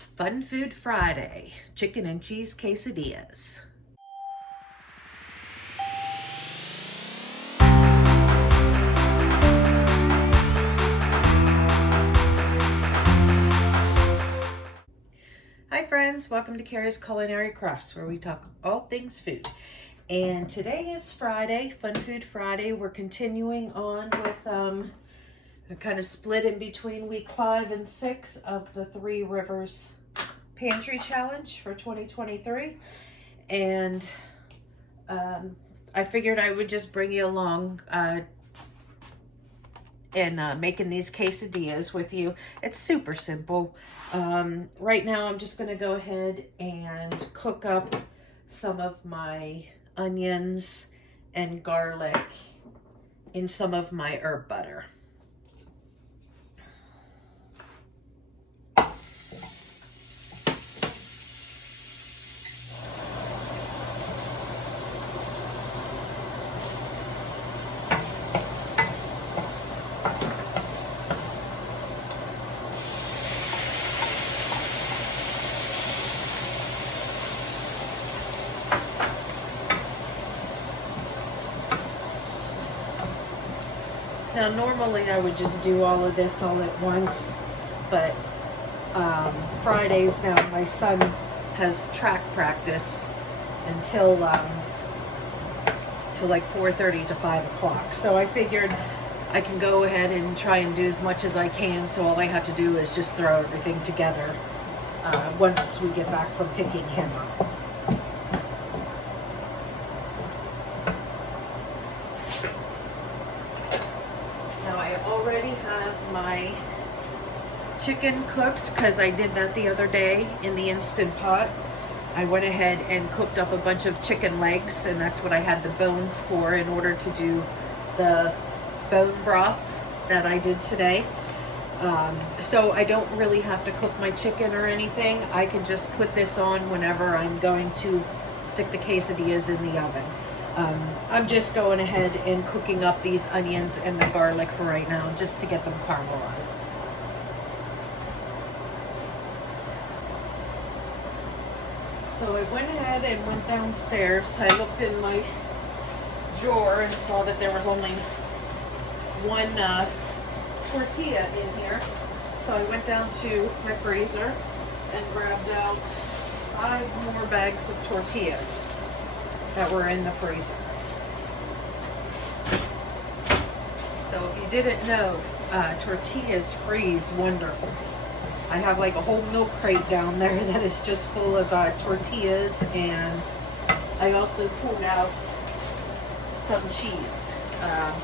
It's Fun Food Friday, chicken and cheese quesadillas. Hi friends, welcome to Carrie's Culinary Crafts, where we talk all things food. And today is Friday, Fun Food Friday. We're continuing on with, we're kind of split in between week 5 and 6 of the Three Rivers Pantry Challenge for 2023. And I figured I would just bring you along and making these quesadillas with you. It's super simple. Right now I'm just going to go ahead and cook up some of my onions and garlic in some of my herb butter. Now, normally I would just do all of this all at once, but Fridays now my son has track practice until like 4:30 to 5 o'clock. So I figured I can go ahead and try and do as much as I can. So all I have to do is just throw everything together once we get back from picking him up. Already have my chicken cooked because I did that the other day in the Instant Pot. I went ahead and cooked up a bunch of chicken legs, and that's what I had the bones for in order to do the bone broth that I did today. So I don't really have to cook my chicken or anything. I can just put this on whenever I'm going to stick the quesadillas in the oven. I'm just going ahead and cooking up these onions and the garlic for right now, just to get them caramelized. So I went ahead and went downstairs. I looked in my drawer and saw that there was only one tortilla in here. So I went down to my freezer and grabbed out 5 more bags of tortillas that were in the freezer. So if you didn't know, tortillas freeze wonderful. I have like a whole milk crate down there that is just full of tortillas, and I also pulled out some cheese.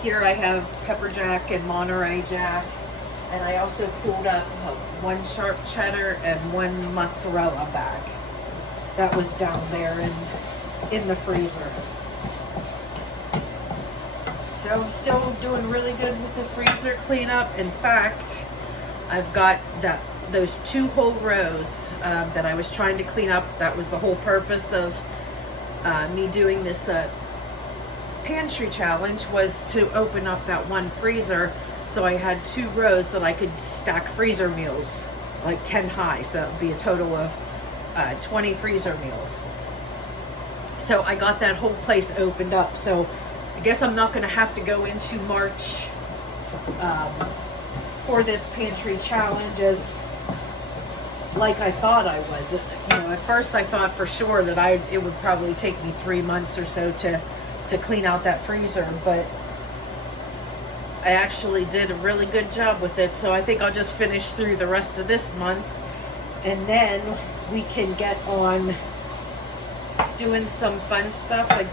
Here I have pepper jack and Monterey Jack, and I also pulled up 1 sharp cheddar and 1 mozzarella bag. That was down there in the freezer. So I'm still doing really good with the freezer cleanup. In fact, I've got those 2 whole rows that I was trying to clean up. That was the whole purpose of me doing this pantry challenge, was to open up that one freezer, so I had 2 rows that I could stack freezer meals, like 10 high. So that would be a total of 20 freezer meals. So I got that whole place opened up. So I guess I'm not going to have to go into March for this pantry challenge as like I thought I was. At first I thought for sure that it would probably take me 3 months or so to clean out that freezer, but I actually did a really good job with it. So I think I'll just finish through the rest of this month, and then we can get on doing some fun stuff, like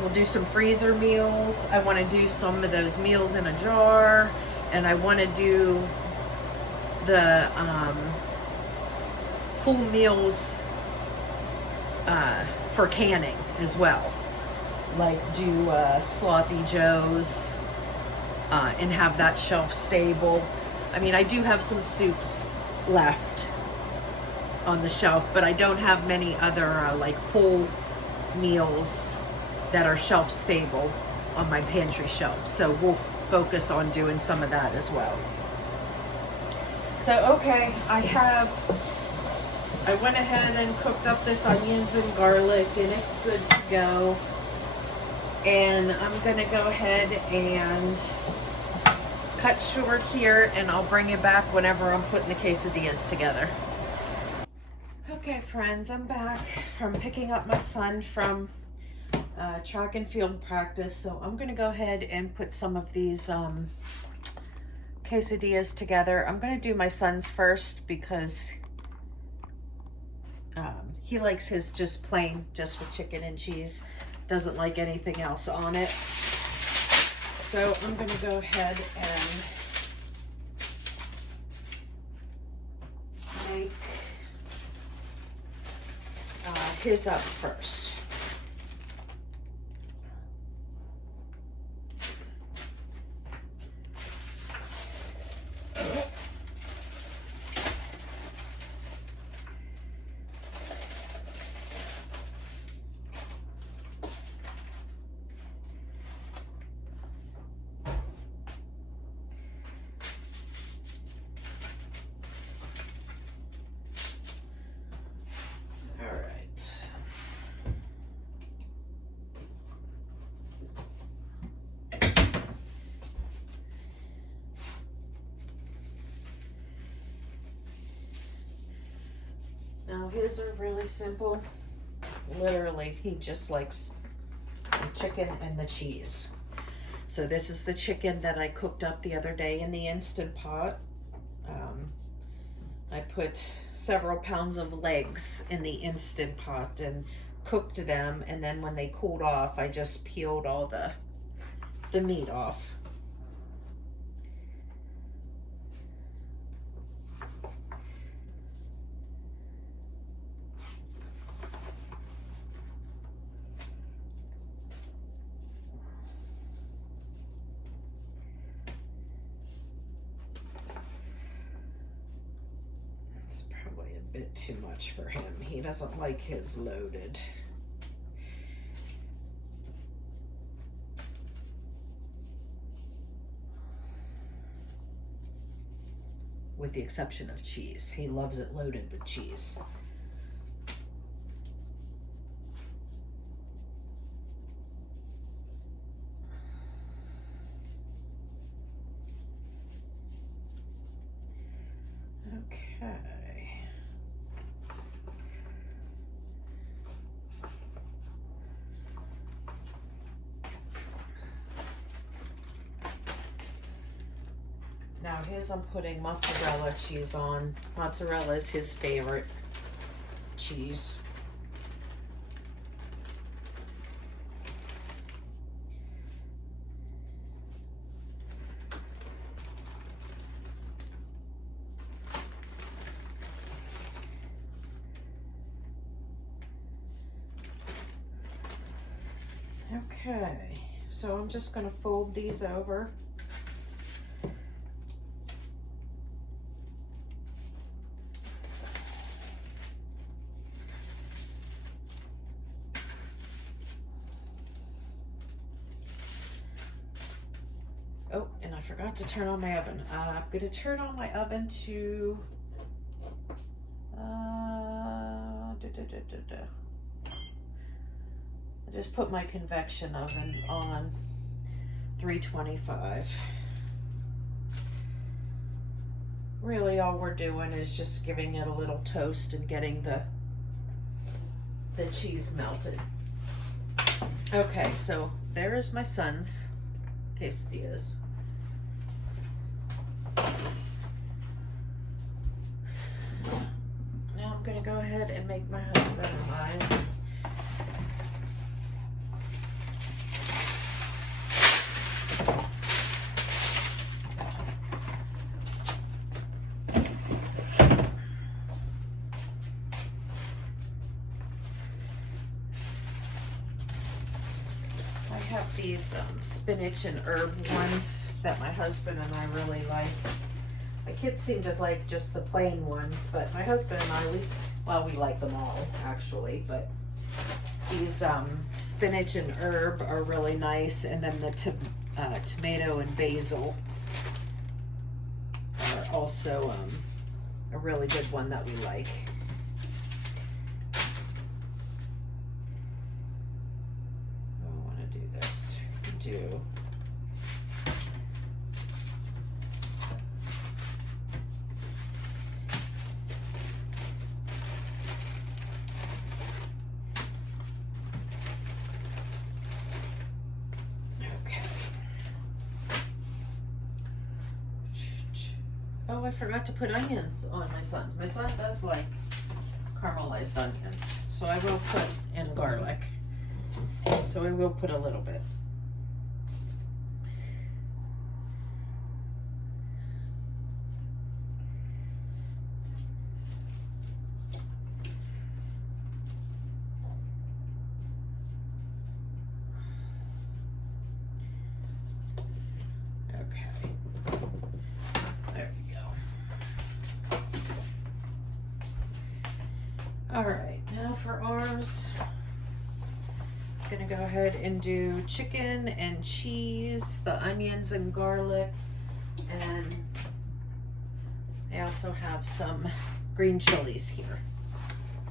we'll do some freezer meals. I want to do some of those meals in a jar, and I want to do the full meals for canning as well, like do Sloppy Joe's and have that shelf stable. I mean, I do have some soups left on the shelf, but I don't have many other like full meals that are shelf stable on my pantry shelf. So we'll focus on doing some of that as well. So, okay, I went ahead and cooked up this onions and garlic, and it's good to go. And I'm gonna go ahead and cut short here, and I'll bring you back whenever I'm putting the quesadillas together. Okay, friends, I'm back from picking up my son from track and field practice. So I'm gonna go ahead and put some of these quesadillas together. I'm gonna do my son's first because he likes his just plain, just with chicken and cheese. Doesn't like anything else on it. So I'm gonna go ahead and make his up first. Now his are really simple. Literally, he just likes the chicken and the cheese. So this is the chicken that I cooked up the other day in the Instant Pot. I put several pounds of legs in the Instant Pot and cooked them, and then when they cooled off, I just peeled all the meat off. Bit too much for him. He doesn't like his loaded. With the exception of cheese. He loves it loaded with cheese. Okay. Now his, I'm putting mozzarella cheese on. Mozzarella is his favorite cheese. Okay, so I'm just going to fold these over. Oh, and I forgot to turn on my oven. I'm going to turn on my oven to I just put my convection oven on 325. Really all we're doing is just giving it a little toast and getting the cheese melted. Okay, so there is my son's quesadillas. Now I'm gonna go ahead and make my husband and I's. I have these spinach and herb ones that my husband and I really like. My kids seem to like just the plain ones, but my husband and I, we like them all actually, but these spinach and herb are really nice, and then the tomato and basil are also a really good one that we like. I want to do this. Do oh, I forgot to put onions on my son. My son does like caramelized onions, so I will put in garlic. So I will put a little bit. All right, now for ours, I'm gonna go ahead and do chicken and cheese, the onions and garlic, and I also have some green chilies here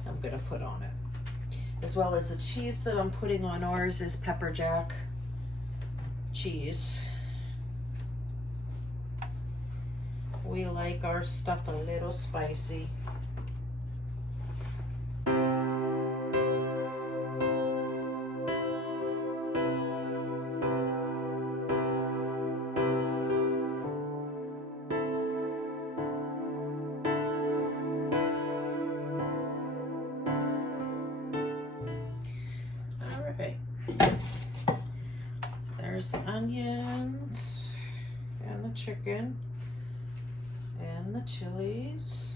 I'm gonna put on it. As well as the cheese that I'm putting on ours is pepper jack cheese. We like our stuff a little spicy. So there's the onions and the chicken and the chilies.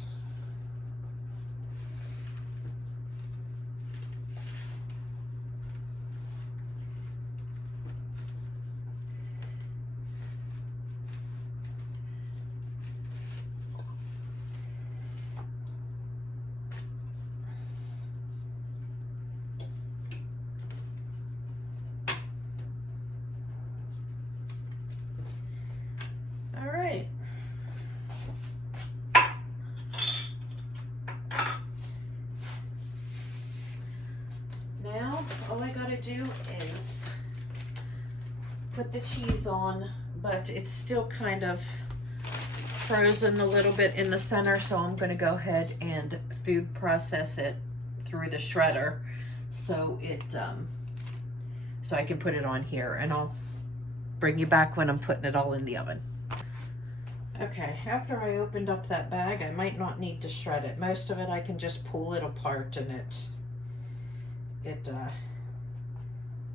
Now all I gotta do is put the cheese on, but it's still kind of frozen a little bit in the center, so I'm gonna go ahead and food process it through the shredder so it so I can put it on here, and I'll bring you back when I'm putting it all in the oven. Okay, after I opened up that bag, I might not need to shred it. Most of it I can just pull it apart, and it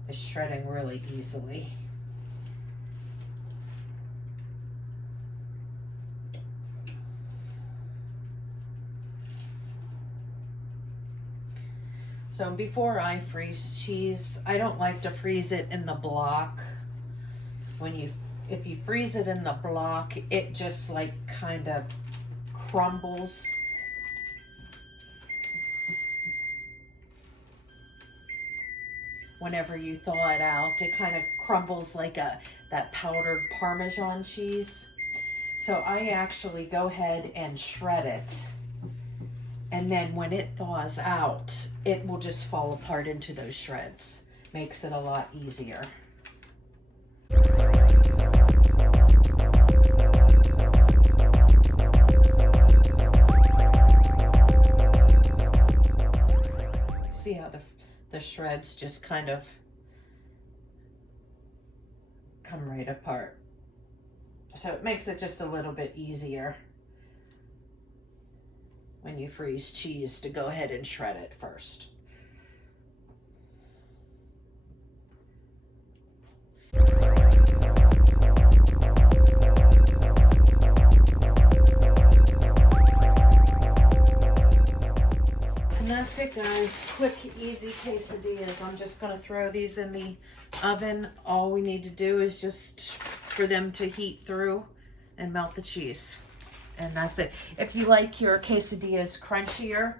is shredding really easily. So before I freeze cheese, I don't like to freeze it in the block. If you freeze it in the block, it just like kind of crumbles. Whenever you thaw it out, it kind of crumbles like that powdered Parmesan cheese. So I actually go ahead and shred it. And then when it thaws out, it will just fall apart into those shreds. Makes it a lot easier. See how the shreds just kind of come right apart. So it makes it just a little bit easier when you freeze cheese to go ahead and shred it first. And that's it, guys. Quick, easy quesadillas. I'm just gonna throw these in the oven. All we need to do is just for them to heat through and melt the cheese. And that's it. If you like your quesadillas crunchier,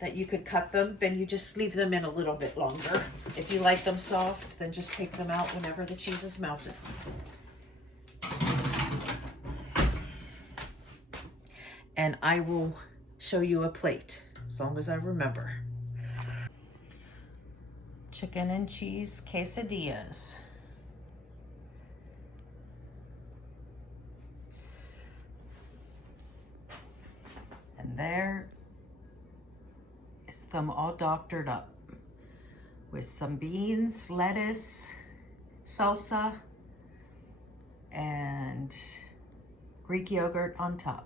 that you could cut them, then you just leave them in a little bit longer. If you like them soft, then just take them out whenever the cheese is melted. and I will show you a plate as long as I remember. Chicken and cheese quesadillas. And there is them all doctored up with some beans, lettuce, salsa, and Greek yogurt on top.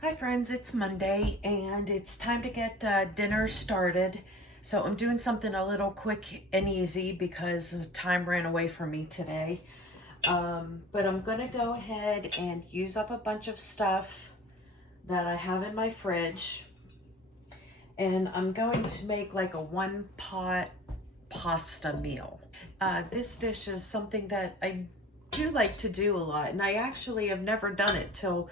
Hi friends, it's Monday and it's time to get dinner started. So I'm doing something a little quick and easy because time ran away from me today. But I'm gonna go ahead and use up a bunch of stuff that I have in my fridge. And I'm going to make like a one pot pasta meal. This dish is something that I do like to do a lot, and I actually have never done it till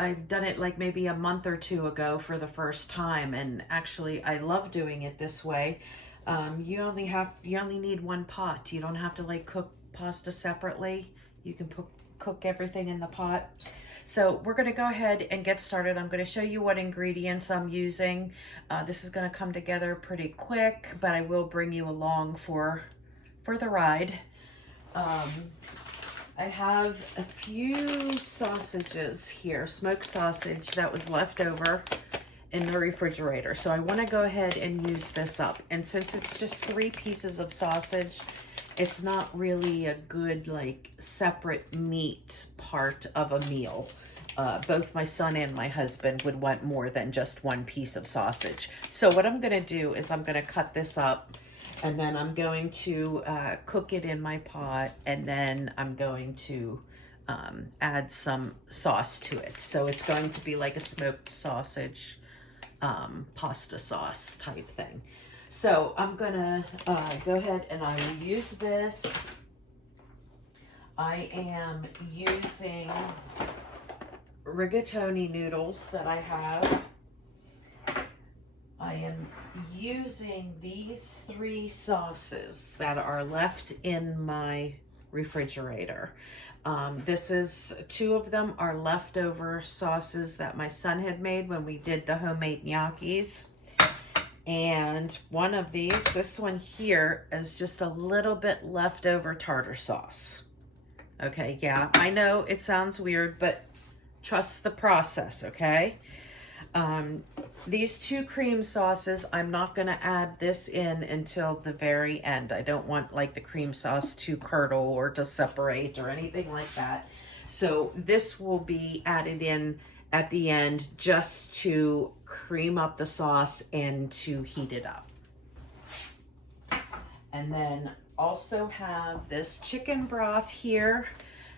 I've done it like maybe a month or two ago for the first time, and actually I love doing it this way. You only need one pot. You don't have to like cook pasta separately. You can cook everything in the pot. So we're gonna go ahead and get started. I'm gonna show you what ingredients I'm using. This is gonna come together pretty quick, but I will bring you along for the ride. I have a few sausages here, smoked sausage that was left over in the refrigerator. So I want to go ahead and use this up. And since it's just 3 pieces of sausage, it's not really a good like separate meat part of a meal. Both my son and my husband would want more than just 1 piece of sausage. So what I'm going to do is I'm going to cut this up, and then I'm going to cook it in my pot, and then I'm going to add some sauce to it. So it's going to be like a smoked sausage pasta sauce type thing. So I'm gonna go ahead and I will use this. I am using rigatoni noodles that I have. I am using these 3 sauces that are left in my refrigerator. This is 2 of them are leftover sauces that my son had made when we did the homemade gnocchis. And one of these, this one here, is just a little bit leftover tartar sauce. Okay, yeah, I know it sounds weird, but trust the process, okay? These 2 cream sauces, I'm not going to add this in until the very end. I don't want like the cream sauce to curdle or to separate or anything like that. So this will be added in at the end just to cream up the sauce and to heat it up. And then also have this chicken broth here.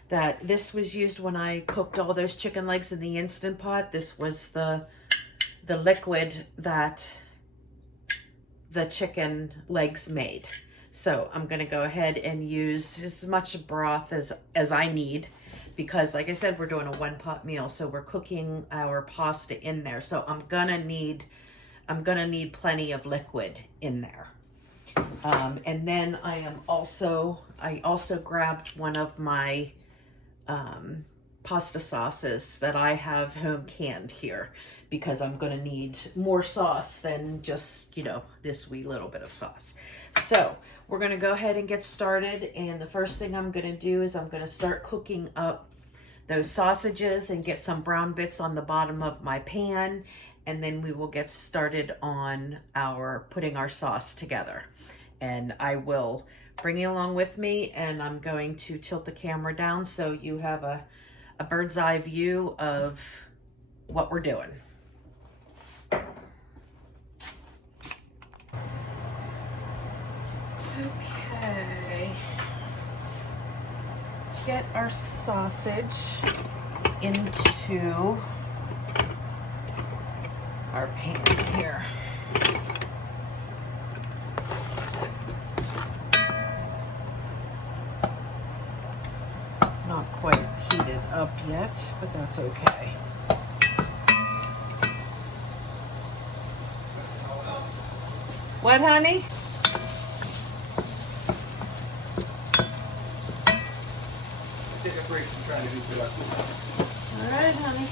That this was used when I cooked all those chicken legs in the Instant Pot. This was the liquid that the chicken legs made. So I'm gonna go ahead and use as much broth as I need, because like I said, we're doing a 1 pot meal, so we're cooking our pasta in there. So I'm gonna need plenty of liquid in there. And then I also grabbed one of my pasta sauces that I have home canned here, because I'm going to need more sauce than just, you know, this wee little bit of sauce. So we're going to go ahead and get started. And the first thing I'm going to do is I'm going to start cooking up those sausages and get some brown bits on the bottom of my pan. And then we will get started on putting our sauce together. And I will bring you along with me, and I'm going to tilt the camera down so you have a bird's eye view of what we're doing. Okay, let's get our sausage into our pan here. Not quite heated up yet, but that's okay. What, honey? take a break from trying to be productive. All right, honey.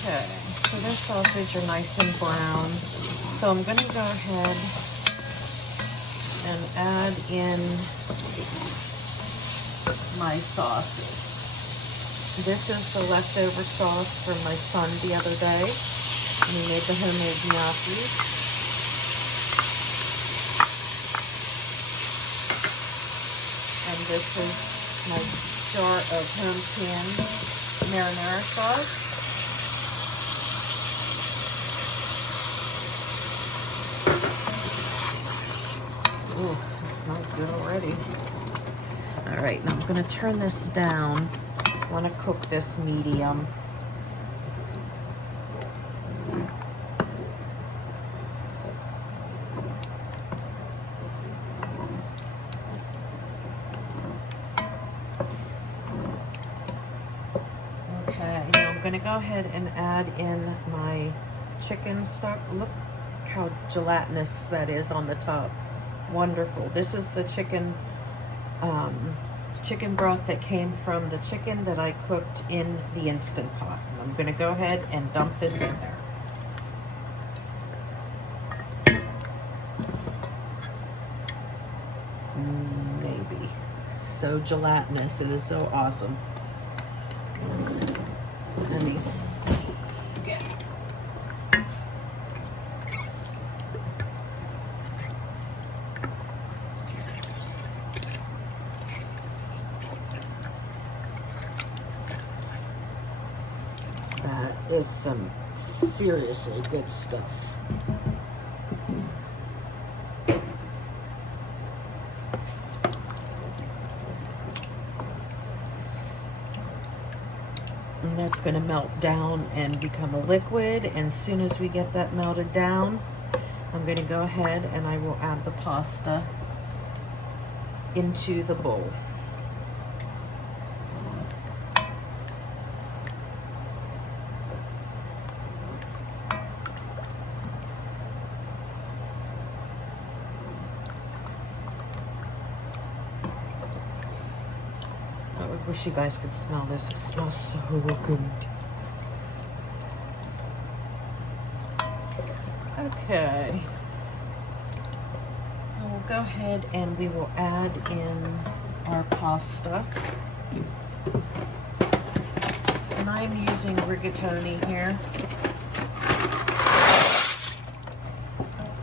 Okay, so their sausage are nice and brown. So I'm gonna go ahead and add in my sauces. This is the leftover sauce from my son the other day. We made the homemade gnocchis. And this is my jar of home canned marinara sauce. Ooh, it smells good already. All right, now I'm gonna turn this down. I wanna cook this medium. Okay, now I'm gonna go ahead and add in my chicken stock. Look how gelatinous that is on the top. Wonderful. This is the chicken broth that came from the chicken that I cooked in the Instant Pot. And I'm gonna go ahead and dump this in there. Maybe. So gelatinous. It is so awesome. Let me see. Again. That is some seriously good stuff. And that's going to melt down and become a liquid. And as soon as we get that melted down, I'm going to go ahead and I will add the pasta into the bowl. I wish you guys could smell this. It smells so good. Okay. We'll go ahead and we will add in our pasta. And I'm using rigatoni here.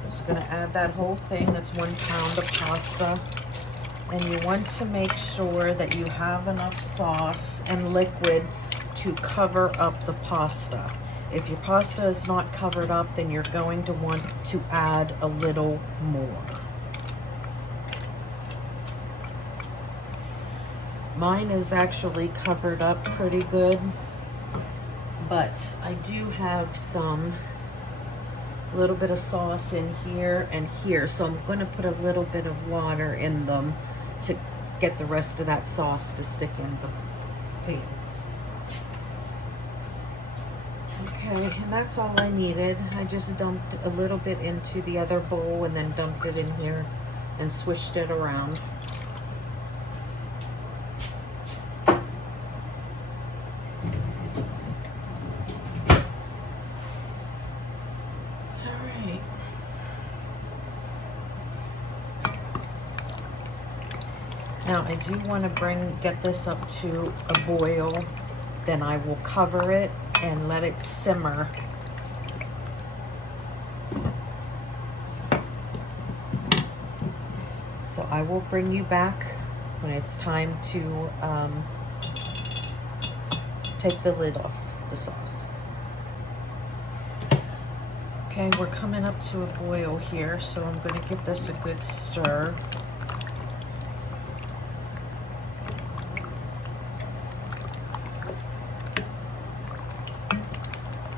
Just gonna add that whole thing. That's 1 pound of pasta. And you want to make sure that you have enough sauce and liquid to cover up the pasta. If your pasta is not covered up, then you're going to want to add a little more. Mine is actually covered up pretty good, but I do have some little bit of sauce in here and here, so I'm going to put a little bit of water in them to get the rest of that sauce to stick in the pan. Okay, and that's all I needed. I just dumped a little bit into the other bowl and then dumped it in here and swished it around. Now I do want to get this up to a boil, then I will cover it and let it simmer. So I will bring you back when it's time to take the lid off the sauce. Okay, we're coming up to a boil here, so I'm going to give this a good stir.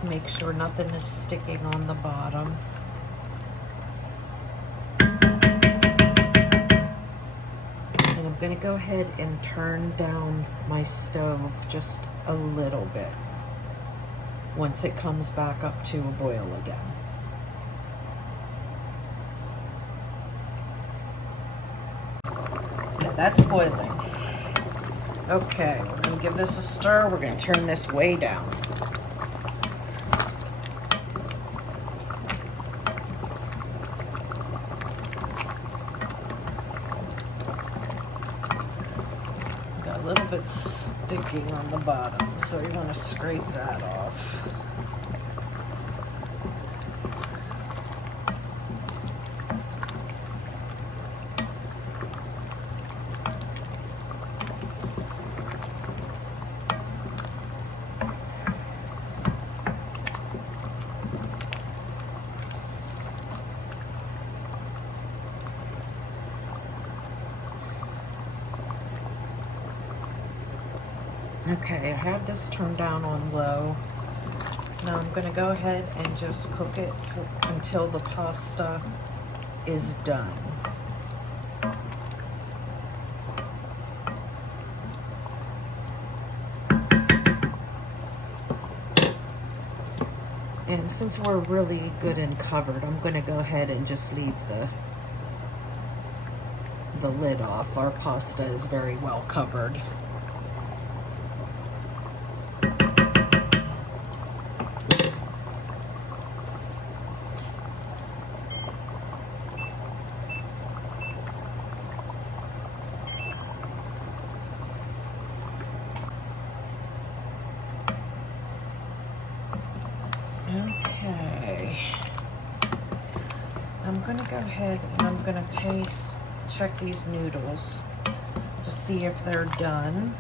Make sure nothing is sticking on the bottom. gonna go ahead and turn down my stove just a little bit once it comes back up to a boil again. Yeah, that's boiling. Okay, we're gonna give this a stir. We're gonna turn this way down. Got a little bit sticking on the bottom, so you want to scrape that off. Okay, I have this turned down on low. Now I'm going to go ahead and just cook it until the pasta is done. And since we're really good and covered, I'm going to go ahead and just leave the lid off. Our pasta is very well covered. Okay, I'm gonna go ahead and I'm gonna check these noodles to see if they're done.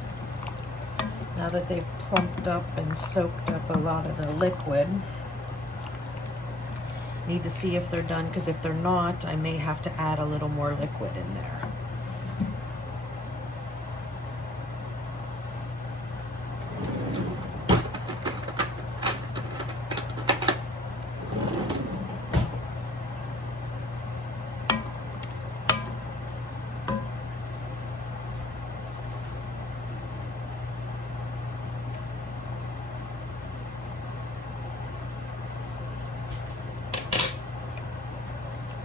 Now that they've plumped up and soaked up a lot of the liquid, need to see if they're done, because if they're not, I may have to add a little more liquid in there.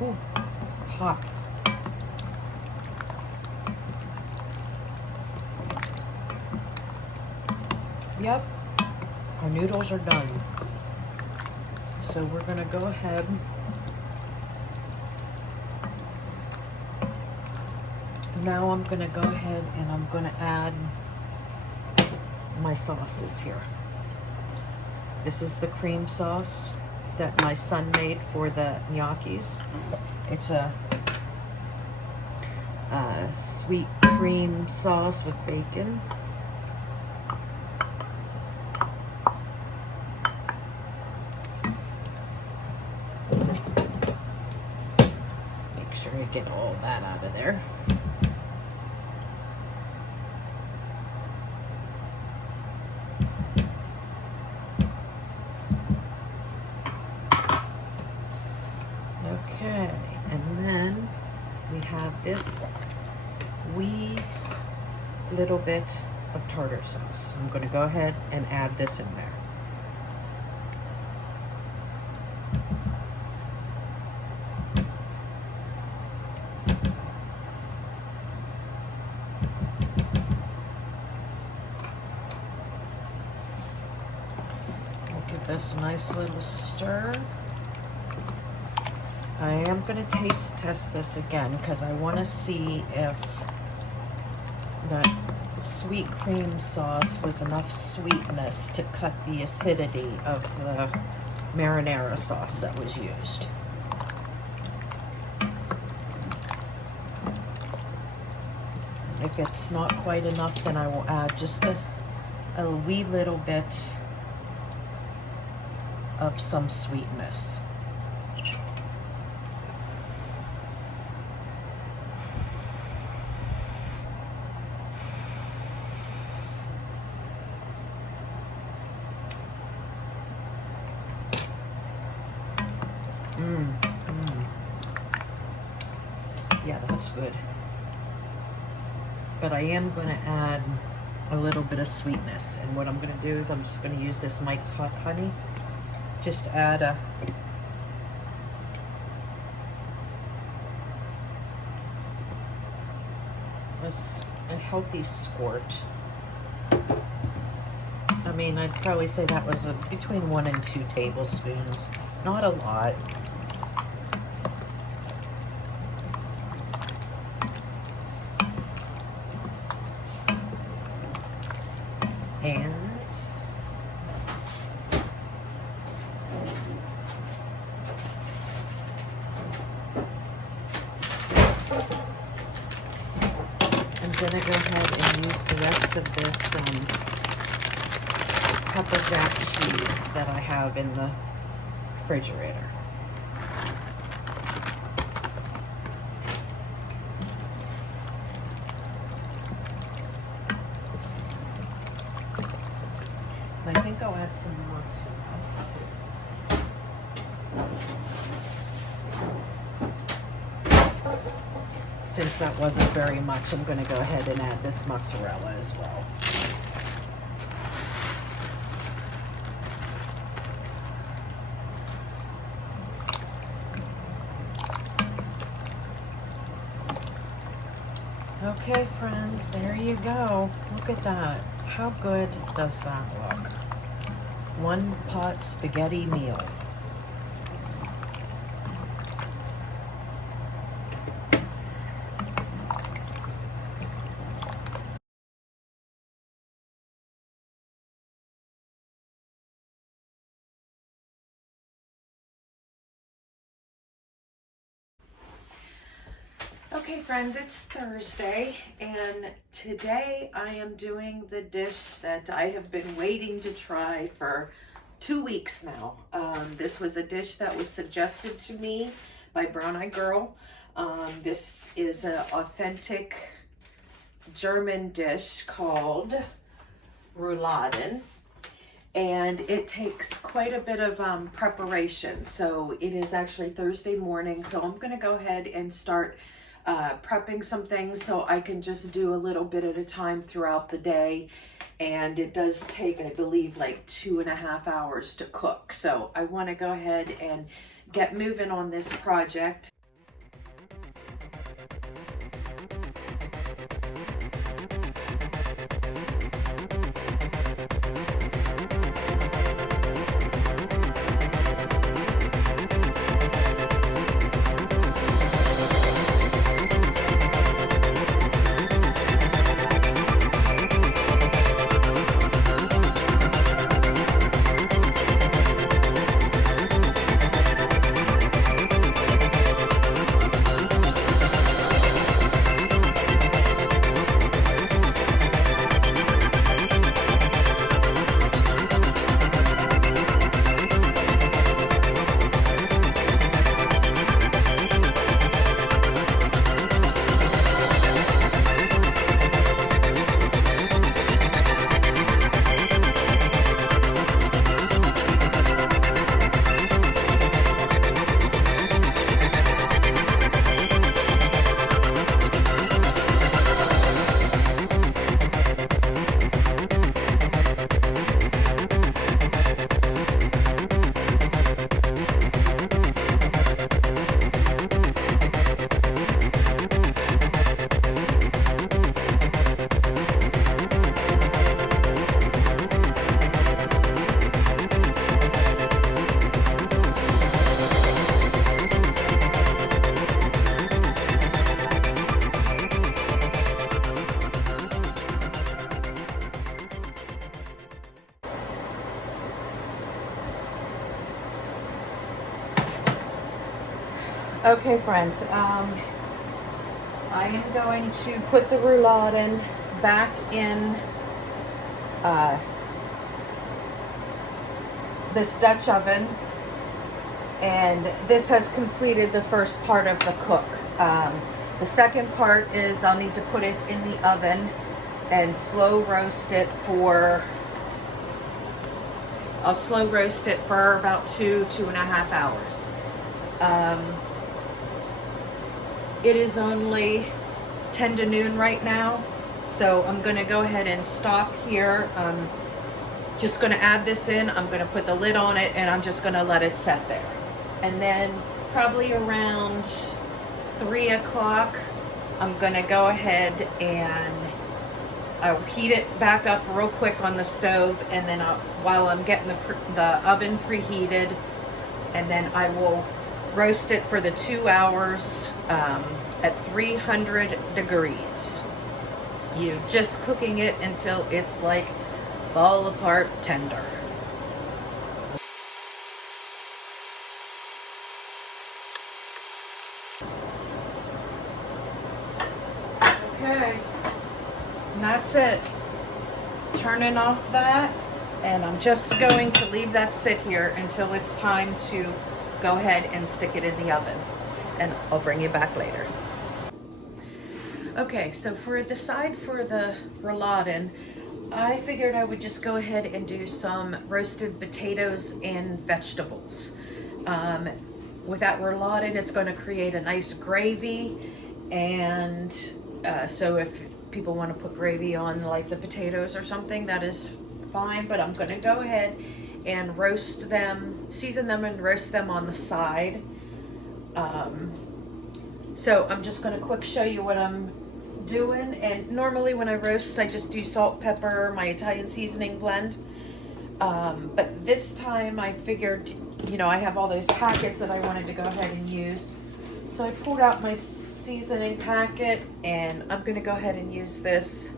Ooh, hot. Yep, our noodles are done. So we're gonna go ahead now. I'm gonna go ahead and I'm gonna add my sauces here. This is the cream sauce that my son made for the gnocchis. It's a sweet cream sauce with bacon. Make sure I get all that out of there. Okay, and then we have this wee little bit of tartar sauce. I'm going to go ahead and add this in there. We'll give this a nice little stir. I am going to taste test this again because I want to see if that sweet cream sauce was enough sweetness to cut the acidity of the marinara sauce that was used. If it's not quite enough, then I will add just a wee little bit of some sweetness. Yeah, that's good. but I am going to add a little bit of sweetness. And what I'm going to do is I'm just going to use this Mike's Hot Honey. Just add a healthy squirt. I mean, I'd probably say that was between 1 and 2 tablespoons. Not a lot. And I'm gonna go ahead and use the rest of this pepper jack cheese that I have in the refrigerator. And I think I'll add some mozzarella. Since that wasn't very much, I'm going to go ahead and add this mozzarella as well. Okay, friends, there you go. Look at that. How good does that look? One pot spaghetti meal. Okay friends, it's Thursday, and today I am doing the dish that I have been waiting to try for 2 weeks now. This was a dish that was suggested to me by Brown Eyed Girl. This is an authentic German dish called Rouladen. And it takes quite a bit of preparation. So it is actually Thursday morning, so I'm gonna go ahead and start prepping some things so I can just do a little bit at a time throughout the day. And it does take, I believe, like 2.5 hours to cook. So I want to go ahead and get moving on this project. Okay friends, I am going to put the rouladen back in this Dutch oven, and this has completed the first part of the cook. The second part is I'll need to put it in the oven and slow roast it for, I'll slow roast it for about 2.5 hours. It is only 10 to noon right now, So I'm gonna go ahead and stop here. Just gonna add this in, I'm gonna put the lid on it, and I'm just gonna let it set there. And then probably around 3 o'clock, I'm gonna go ahead and I'll heat it back up real quick on the stove, and then while I'm getting the oven preheated, and then I will roast it for the 2 hours at 300 degrees. You just cooking it until it's like fall apart tender. Okay, and that's it. Turning off that, and I'm just going to leave that sit here until it's time to go ahead and stick it in the oven, and I'll bring you back later. Okay, so for the side for the rouladen, I figured I would just go ahead and do some roasted potatoes and vegetables. With that rouladen, it's going to create a nice gravy, and so if people want to put gravy on like the potatoes or something, that is fine, but I'm going to go ahead and roast them, season them and roast them on the side. So I'm just going to quick show you what I'm doing. And normally when I roast, I just do salt, pepper, my Italian seasoning blend. But this time I figured, you know, I have all those packets that I wanted to go ahead and use. So I pulled out my seasoning packet, and I'm going to go ahead and use this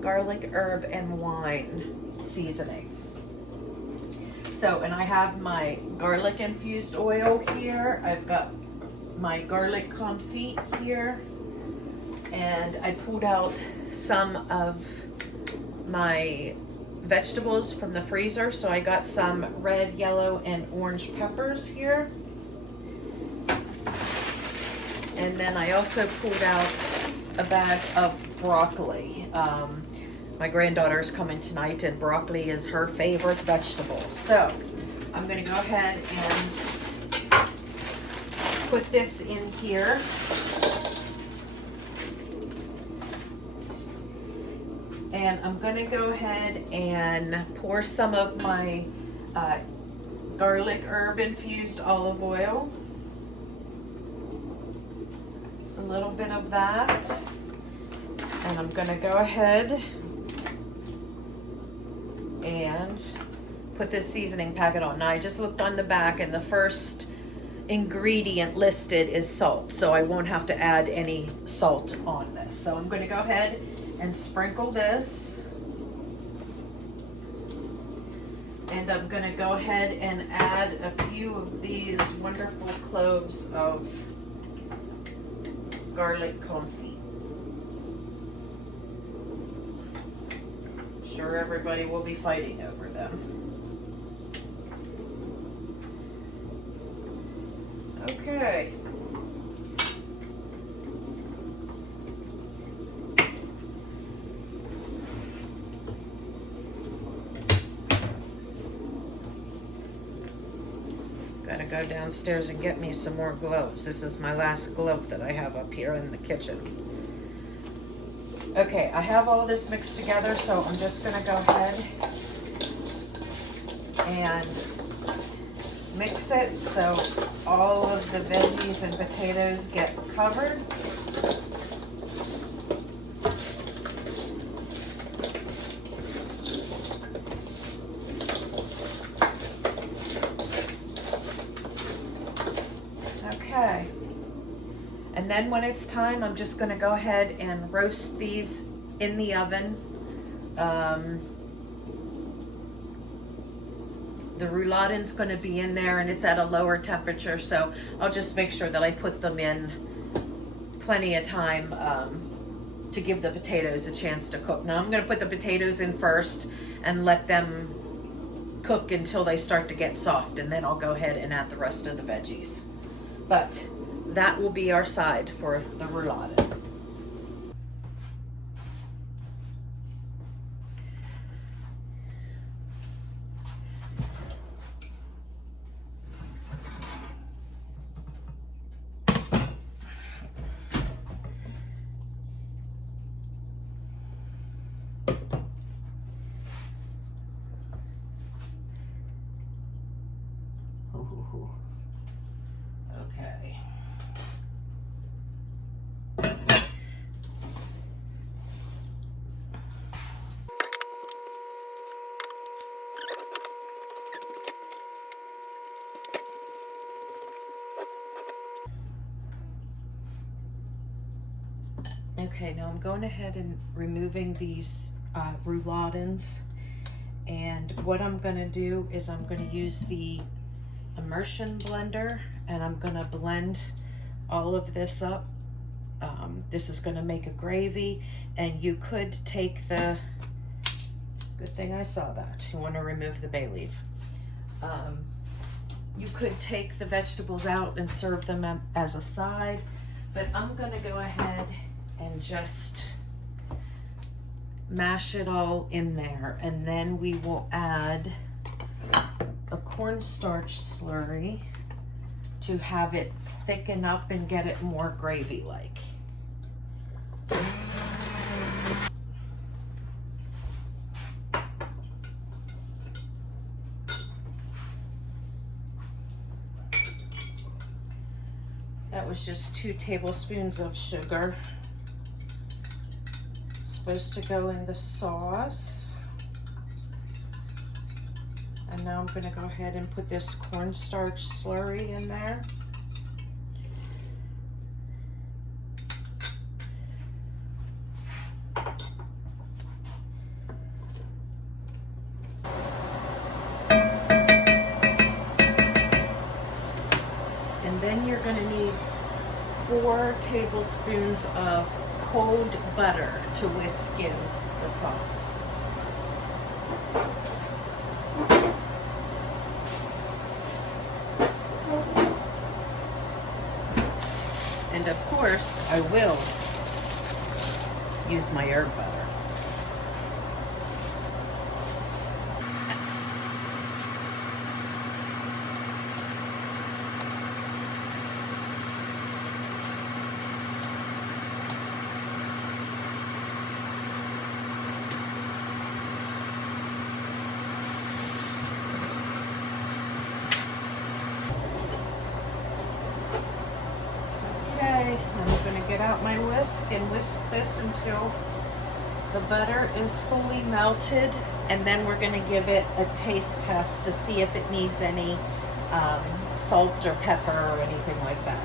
garlic, herb, and wine seasoning. So, and I have my garlic infused oil here. I've got my garlic confit here, and I pulled out some of my vegetables from the freezer. So I got some red, yellow, and orange peppers here. And then I also pulled out a bag of broccoli. My granddaughter is coming tonight, and broccoli is her favorite vegetable. So I'm going to go ahead and put this in here. And I'm going to go ahead and pour some of my garlic herb infused olive oil. Just a little bit of that. And I'm going to go ahead and put this seasoning packet on. Now I just looked on the back, and the first ingredient listed is salt, so I won't have to add any salt on this. So I'm going to go ahead and sprinkle this, and I'm going to go ahead and add a few of these wonderful cloves of garlic confit. Sure, everybody will be fighting over them. Okay. Gotta go downstairs and get me some more gloves. This is my last glove that I have up here in the kitchen. Okay, I have all this mixed together, so I'm just gonna go ahead and mix it so all of the veggies and potatoes get covered. Okay. And then when it's time, I'm just going to go ahead and roast these in the oven. The rouladen's going to be in there, and it's at a lower temperature, so I'll just make sure that I put them in plenty of time to give the potatoes a chance to cook. Now I'm going to put the potatoes in first and let them cook until they start to get soft, and then I'll go ahead and add the rest of the veggies. But that will be our side for the rouladen. Okay. Okay, now I'm going ahead and removing these rouleaudins, and what I'm going to do is I'm going to use the immersion blender, and I'm going to blend all of this up. This is going to make a gravy, and you could take the, good thing I saw that, you want to remove the bay leaf. You could take the vegetables out and serve them as a side, but I'm going to go ahead and just mash it all in there, and then we will add a cornstarch slurry to have it thicken up and get it more gravy-like. That was just 2 tablespoons of sugar. Supposed to go in the sauce. And now I'm going to go ahead and put this cornstarch slurry in there. And then you're going to need 4 tablespoons of cold butter to whisk in the sauce. And of course, I will use my herb butter. Okay, I'm going to get out my whisk and whisk this until the butter is fully melted, and then we're going to give it a taste test to see if it needs any salt or pepper or anything like that.